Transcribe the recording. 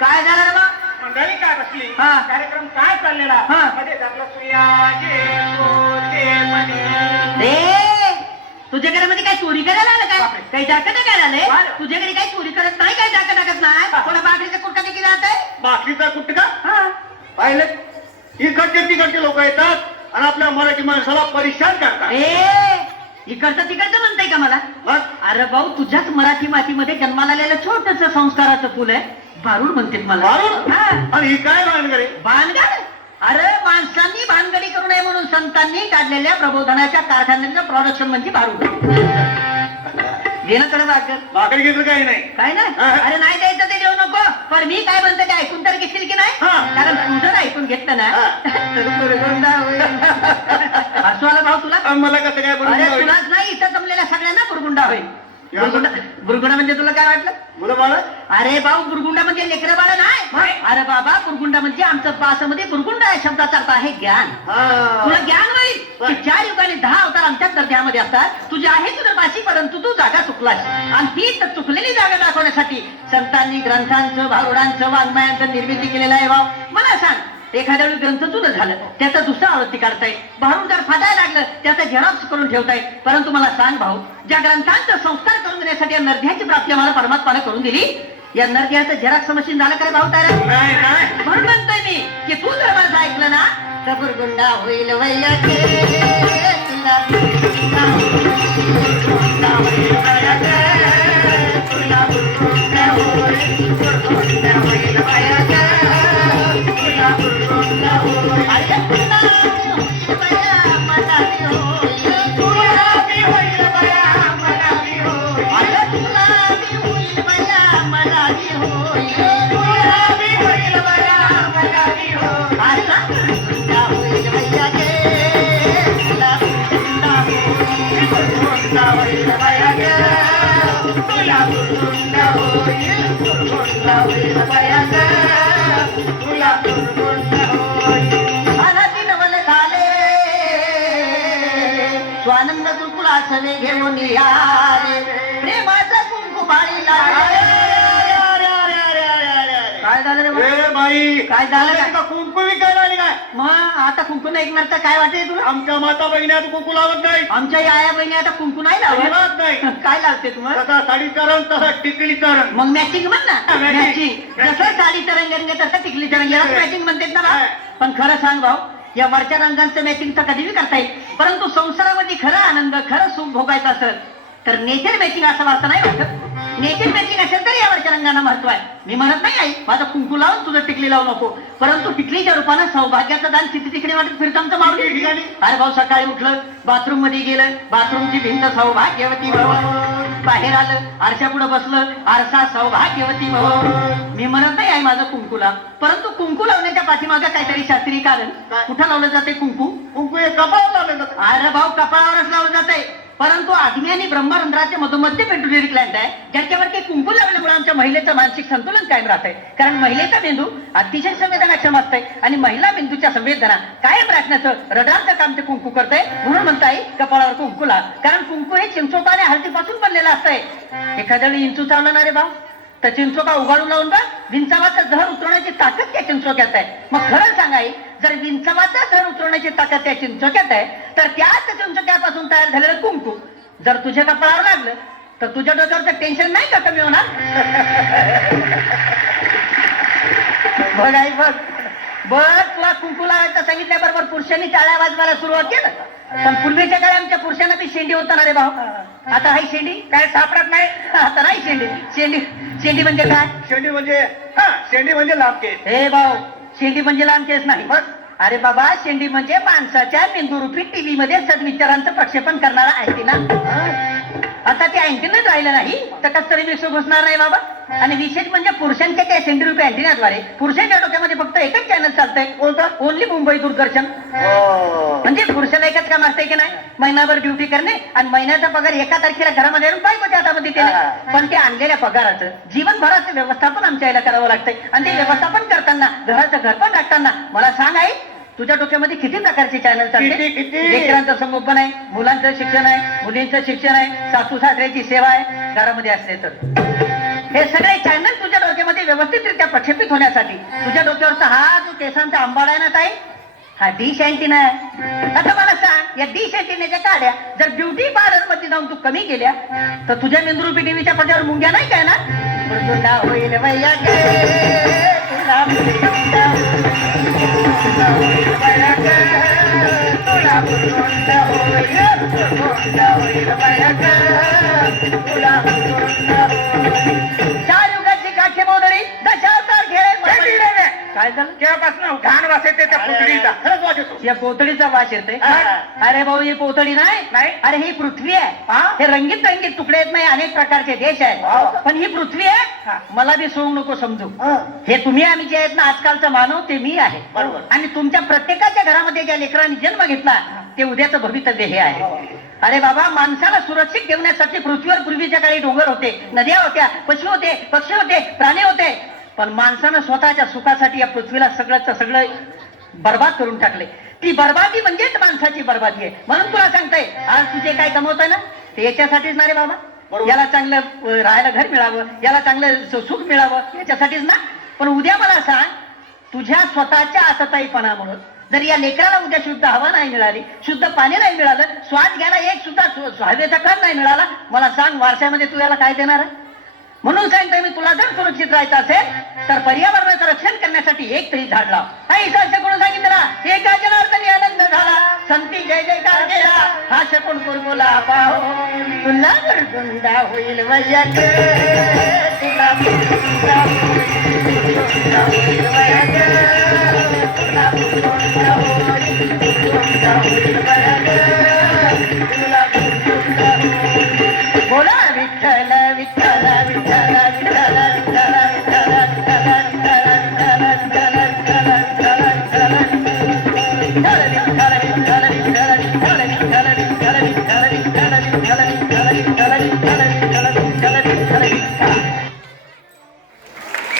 काय झालं रे बा? मंडळी काय बसली? हा. कार्यक्रम काय चाललेला? हा. मध्ये आपला सुया घे पोते म्हणे. रे तुझ्या घरामध्ये काय चोरी करायला आलं काय? बापरे. काही दाखत काय आलंय? बरं. तुझ्या घरी काही चोरी करत नाही, काय दाखत टाकत नाही. हा. कोणा बाकरीचा कुटका देखील जात आहे? बाकीचा कुठं का पाहिले इकडचे तिकडचे लोक येतात आणि आपल्या मराठी माणसाला परेशान करतात. इकडचं तिकडचं म्हणताय का मला? मग? अरे भाऊ, तुझ्याच मराठी मातीमध्ये जन्माला आलेलं छोटस संस्काराचं फुल आहे, भारूड म्हणते मला. भारूड? हा. आणि ही काय भानगडे? भानगड? अरे माणसांनी भानगडी करू नये म्हणून संतांनी काढलेल्या प्रबोधनाच्या कारखान्याचं प्रोडक्शन म्हणजे भारूड. घेणं कडे भाकर भाकरी घेतलं काही नाही. काय नाही. हा. अरे नाही द्यायचं ते देऊ नको, पण मी काय म्हणते ते ऐकून तर घेशील की नाही? हा. कारण तू जर ऐकून घेतलं ना हा. तर पुरगुंडा होईल. हसू आला भाऊ तुला? मला कसं काय अरे बरोबर तुलाच नाही, इथं जमलेल्या सगळ्यांना बुरगुंडा होईल. या बुरगुंडा बुरगुंडा म्हणजे तुला काय वाटलं? मुलं बाळ अरे भाऊ, बुरगुंडा म्हणजे लेकरं बाळा नाही. अरे बाबा, बुरगुंडा म्हणजे आमचं भाषेमध्ये बुरगुंडा या शब्दाचा अर्थ आहे ज्ञान. तुला ज्ञान होईल की 4 युगाने 10 अवतार आमच्याच दर्जामध्ये असतात. तुझी आहे तुझं पाशी, परंतु तू जागा चुकलास आणि ती चुकलेली जागा दाखवण्यासाठी संतांनी ग्रंथांचं, भारुडांचं, वाङ्मयांचं निर्मिती केलेलं आहे. भाऊ मला सांग, एखाद्या वेळी ग्रंथ जुनं झालं, त्याचा दुसरा आवृत्ती काढताय, भारूड जर फाटायला लागलं त्याचा झेरॉक्स करून ठेवताय. परंतु मला सांग भाऊ, ज्या ग्रंथांचा संस्कार करून देण्यासाठी या नरध्याची प्राप्ती आम्हाला परमात्माने करून दिली, या नरध्याचं झेरॉक्स मशीन झालं काय भाऊ तयार? नाही नाही म्हणून म्हणतोय मी की तू जर माझं ऐकलं ना तर बुरगुंडा होईल वैयाचे, तुला बुरगुंडा होईल, बुरगुंडा होईल वैयाचे, तुला बुरगुंडा होईल, बुरगुंडा होईल वैयाचे, तुला बुरगुंडा होईल. अरे तुला होईल बया, मला बी होईल, तुला बी होईल बया, मला बी होईल. अरे तुला बी होईल बया, मला बी होईल, तुला बी होईल बया, मला बी होईल. असा बुरगुंडा होईल वैयाचे, तुला बुरगुंडा होईल, बुरगुंडा होईल वैयाचे, तुला बुरगुंडा होईल, बुरगुंडा होईल वैयाचे, तुला बुरगुंडा होईल. अनादी नवल झाले स्वानंद तुला सवे घेऊन यारे, प्रेमाचा कुंकू बाळीला. काय झालं रे भाऊ? ए बाई काय झालं काय? तुला कुंकू विकायला आली काय? मग आता कुंकू नाही ऐकणार तर काय वाटेल तुला? आमच्या माता बहिणी कुंकू लावत नाही, आमच्या या आया बहिणी आता कुंकू नाही अजिबात लावत. नाही. काय लावते तुम्हाला? तसा साडीचा रंग तसा टिकलीचा रंग. मग मॅचिंग म्हण ना. हा, matching. मॅचिंग जसं साडीचं रंग तसं टिकलीचं रंग, यालाच मॅचिंग म्हणतात ना बा. हा. पण खरं सांग भाऊ, या वरच्या रंगांचं मॅचिंग तर कधीही करता येईल, परंतु संसारामध्ये खरा आनंद, खरं सुख भोगायचं असेल तर नेचर मॅचिंग असं वाटतं नाही वाटत. नेचर मॅचिंग असेल तर या वरच्या रंगांना महत्व आहे. मी म्हणत नाही आई माझं कुंकू लावून तुझं टिकली लावू नको, परंतु टिकलीच्या रूपानं सौभाग्याचं दान किती तिकडे वाटत फिरतामचं मावली ठिकाणी. अरे भाऊ, सकाळी उठलं, बाथरूम मध्ये गेलं, बाथरूमची भिंत सौभाग्यवती भव, बाहेर आलं, आरशा पुढे बसलं, आरसा सौभाग्यवती भव. मी म्हणत नाही आई माझं कुंकू लाव, परंतु कुंकू लावण्याच्या पाठीमागं काहीतरी शास्त्रीय कारण. कुठं लावलं जाते कुंकू? कुंकू हे कपाळ लावलं जातं. अरे भाऊ, कपाळावरच लावलं जाते, परंतु आग्नेय आणि ब्रह्मरंध्राच्या मधोमध्य पेट्युटरी ग्लँड आहे, ज्याच्यावरती कुंकू लावल्यामुळे आमच्या महिलेचं मानसिक संतुलन कायम राहतंय. कारण महिलेचा मेंदू अतिशय संवेदनाक्षम असतंय आणि महिला मेंदूच्या संवेदना कायम राखण्याचं रडारचं काम ते कुंकू करतंय. म्हणून म्हणता येईल कपाळावर कुंकू लाव, कारण कुंकू हे चिंचोका आणि हळदीपासून बनलेलं असतंय. एखाद्या वेळी इंचू चावला ना रे भाऊ, तर चिंचोका उघडून लावून बघ, विंचवाचा जहर उतरवण्याची ताकद त्या चिंचोक्यात आहे. मग खरं सांगाई, जर विंचवाचा जहर उतरवण्याची ताकद त्या चिंचोक्यात आहे, तर त्याच चिंचोक्यापासून तयार झालेलं कुंकू जर तुझ्या कपाळावर लागलं तर तुझ्या डोक्यावरचं टेन्शन नाही का कमी होणार? बघ आई बघ बघ, तुला कुंकू लावायचं सांगितल्याबरोबर पुरुषांनी टाळ्या वाजवायला सुरुवात केलं. पण पूर्वीच्या काळी आमच्या पुरुषांना ती शेंडी होता ना रे भाऊ. आता हाय शेंडी काय सापडत नाही. आता नाही शेंडी. शेंडी शेंडी म्हणजे काय? शेंडी म्हणजे शेंडी म्हणजे लांब केस. हे भाऊ, शेंडी म्हणजे लांब केस नाही. अरे बाबा, शेंडी म्हणजे माणसाच्या मेंदूरूपी टीव्ही मध्ये सद्विचारांचं प्रक्षेपण करणारा आहे ती ना. आता ते अँटीनाच राहिलं नाही तर कसं तरी विश्व घुसणार नाही बाबा. आणि विशेष म्हणजे पुरुषांच्या त्या सेंट्रिफ्युगल अँटिनाद्वारे पुरुषांच्या डोक्यामध्ये फक्त एकच चॅनल चालतंय. कोणतं? ओनली मुंबई दूरदर्शन. हो. म्हणजे पुरुषाला एकच काम असतंय की नाही, महिनाभर ड्युटी करणे आणि महिन्याचा पगार 1 तारखेला घरामध्ये आणून बायकोच्या हातामध्ये देणे. पण ते आणलेल्या पगाराचं जीवनभराचं व्यवस्थापन आमच्या याला करावं लागतंय. आणि ते व्यवस्थापन करताना घराचं घरपण टाकताना मला सांग आई, तुझ्या डोक्यामध्ये किती प्रकारचे चॅनल चालते? किती? लेकरांचं संगोपन आहे, मुलांचं शिक्षण आहे, मुलींचं शिक्षण आहे, सासू सासऱ्याची सेवा आहे घरामध्ये असले तर. हे सगळे चॅनल तुझ्या डोक्यामध्ये व्यवस्थितरित्या प्रक्षेपित होण्यासाठी तुझ्या डोक्यावरचा हा जो केसांचा आंबाडा आहे ना ताई, हा डिश अँटिना आहे. आता मला सांग, या डिश अँटिनाच्या काड्या जर ब्युटी पार्लर मध्ये जाऊन तू कमी केल्या तर तुझ्या मेंदुरूपी टीव्हीच्या पडद्यावर मुंग्या नाही काय ना? मुरगुंडा होईल वैया गे, तुला मुरगुंडा होईल वैया गे, तुला मुरगुंडा होईल वैया गे, तुला मुरगुंडा होईल. चार युगाची काठी मोदळी दशावतार खेळ. काय झालं? तेव्हापासून घाण वास येते त्या पुतळीचा. खरंच वाच येतो. या पोतडीचा वास येतोय. हा. अरे भाऊ, ही पोतडी नाही. नाही. अरे ही पृथ्वी आहे. हा? हे रंगीत रंगीत तुकडे आहेत नाही, अनेक प्रकारचे देश हा. आहेत, पण ही पृथ्वी हा. आहे. मला बी सोडू नको समजू. हा. हे तुम्ही आम्ही जे आहेत ना आजकालचा मानव, ते मी आहे. बरोबर. आणि तुमच्या प्रत्येकाच्या घरामध्ये ज्या लेकरांनी जन्म घेतला ते उद्याचं भवितव्य हे आहे. अरे बाबा, माणसाला सुरक्षित ठेवण्यासाठी पृथ्वीवर पूर्वीच्या काळी डोंगर होते, नद्या होत्या, पशु होते, पक्षी होते, प्राणी होते. पण माणसानं स्वतःच्या सुखासाठी या पृथ्वीला सगळं बर्बाद करून टाकले. ती बर्बादी म्हणजेच माणसाची बर्बादी आहे. म्हणून तुला सांगताय, आज तुझे काय कमवतोय ना ते याच्यासाठीच ना रे बाबा. बरोबर. याला चांगलं राहायला घर मिळावं, याला चांगलं सुख मिळावं, याच्यासाठीच ना. पण उद्या मला सांग, तुझ्या स्वतःच्या आतताईपणामुळे जर या लेकराला उद्या शुद्ध हवा नाही मिळाली, शुद्ध पाणी नाही मिळालं, श्वास घ्यायला एक सुद्धा हवेचा कण नाही मिळाला, मला सांग वारशामध्ये तू याला काय देणार आहे? म्हणून सांगतोय मी, तुला जर सुरक्षित राहायचं असेल तर पर्यावरणाचं रक्षण करण्यासाठी एक तरी झाड लाव. काही असं कोण सांगितलं ना, एका जनार्दनी आनंद झाला, संती जय जयकार केला, हा शकून कुरमुला पाहो, तुला गुंडा होईल वैया गे, तुला गुंडा होईल वैया गे, तुला गुंडा होईल वैया गे, तुला गुंडा होईल. बोला विठ्ठल विठ्ठल विठ्ठल विठ्ठल विठ्ठल विठ्ठल विठ्ठल विठ्ठल विठ्ठल विठ्ठल विठ्ठल विठ्ठल विठ्ठल